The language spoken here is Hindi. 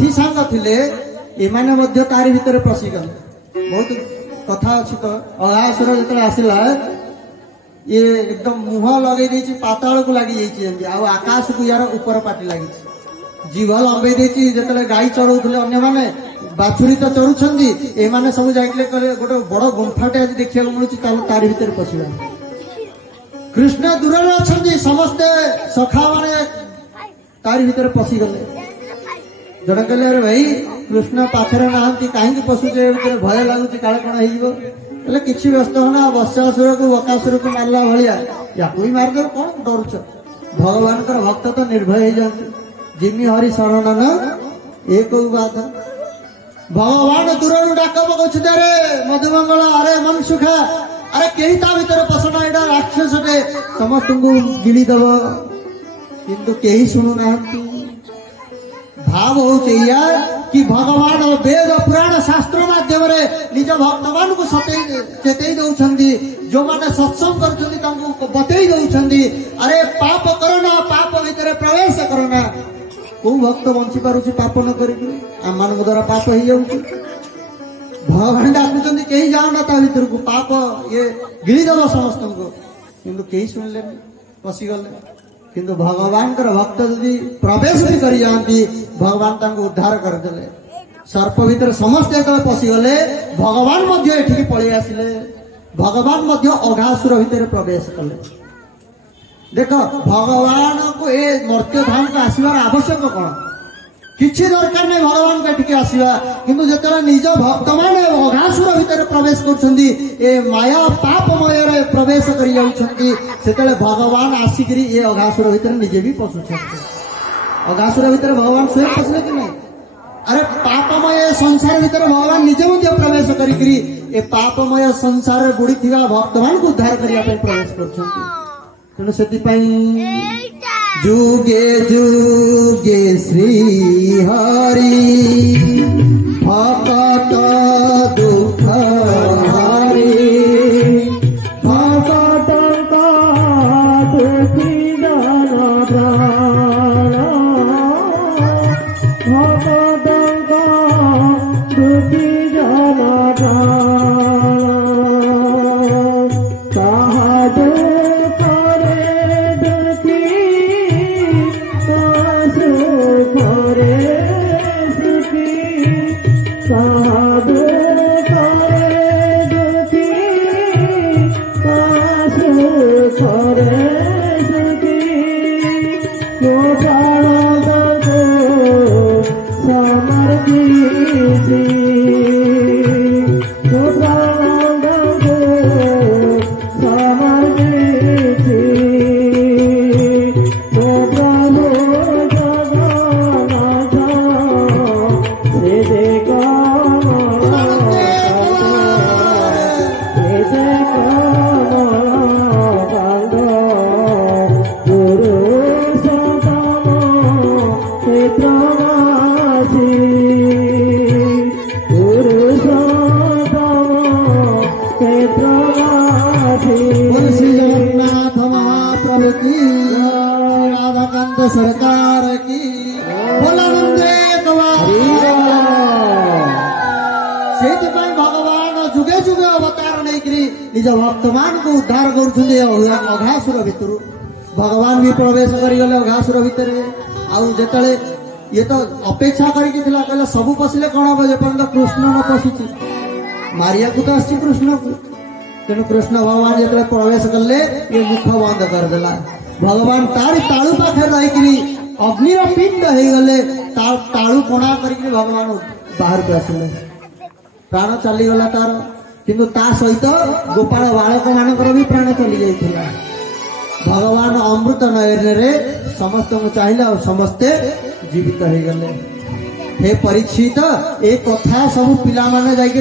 साथी सांग थिले एमाने मध्य तारी भितर पशिगले बहुत कथा अच्छी तो अघासुर जो आसला ये एकदम मुह लगे देछि पाताल को लगी जाइछि आ आकाश को यार ऊपर पाटी लगी जीव लंबे देछि जतले गाई चरौथले अन्य माने बाछुरी तो चरुछंदी ए माने सब जाइले करे गोटे बड़ गुंफाटे आज देखिया मिलुछि तारी भितर पशिबा कृष्ण दूर रे अछंदी समस्त सखा माने तारी भितर पशि गले जण कहले अरे भाई कृष्ण पाखरे नाहंती काहे पशुचे भय लागुछि काले कोन हेइबो कहले किछि व्यस्त होना वत्सासुर को बकासुर को मारला भलिया याकू ही मार दो कोन डरुछ भगवान कर भक्त तो निर्भय हो जाते जिमी हरि शरण न एक बात भगवान दूर डाक पकाउछ रे मधुमंगल अरे मन सुखा अरे कहीं ता भीतर पसना एडा राक्षस टे समस्त को गिली दब किंतु कहीं शुणु ना भाव होचे या कि भगवान वेद पुराण शास्त्र माध्यम रे निज भक्त मान को चेतई दउछंदी जो माने सत्संग करछंदी तांको बतई दउछंदी अरे पाप करना पाप भीतर प्रवेश करना को भक्त बंची पारुछि पाप न करी आ मान द्वारा पाप हो जाउछि भगवान डाकुचंदी कहीं जाओ ना ता भीतर को पाप ये गिली दब समस्त को किंतु कहीं सुनले पसी गले किंतु भगवान भक्त यदि प्रवेश भी कर जाती भगवान तांको उद्धार करदे सर्प भीतर समस्त जो पशिगले भगवान मध्य पलि आसिले भगवान मध्य अघासुर भीतर प्रवेश कले देख भगवान को ए मर्त्य धाम को आसवार आवश्यक कौन किछि दरकार नहीं भगवान को एठिके आसीबा किंतु जेतरा निज भक्त माने अघासुर भीतर प्रवेश करछंदी ए माया पापमय रे प्रवेश करि जाउछंदी सेतले भगवान आसिकरी ए अघासुर भीतर निजे भी पसुछंदी अघासुर भीतर भगवान स्वयं पसले कि नहीं अरे पापमय संसार भीतर भगवान निजे मध्य प्रवेश करिकरी ए पापमय संसार रे बुड़ी थिबा भक्तमान को उद्धार करिया पे प्रवेश करछंदी तेणु सेति पई जुगे जुगे श्री हरि भक्त दुख हरि भक्त दुखी जन प्राण भक्त दुखी जन प्राण सरकार की भगवान जुगे जुगे अवतार नहीं निज भक्त मान को उद्धार कर अघासुर भितर भगवान भी प्रवेश करगले अघासुर भितर आउ जेतले ये तो अपेक्षा कर सबू पशिले कौन हम जेपर्यंत कृष्ण न पशिची मारिया को तो आसी कृष्ण को तेणु कृष्ण भगवान जो प्रवेश कले ये मुख बंद करदेला भगवान तारी तालू पाखे रही अग्निर पिंड हो गले तालू कोणा कर भगवान बाहर को आसिले प्राण चलीगला तार किंतु ता सहित गोपाल बालक मानकर भी प्राण चली जाइथिला भगवान अमृत नयन रे समस्त को चाहिए और समस्ते जीवित हो गले हे परीक्षित ए कथा सब पिला माने जाके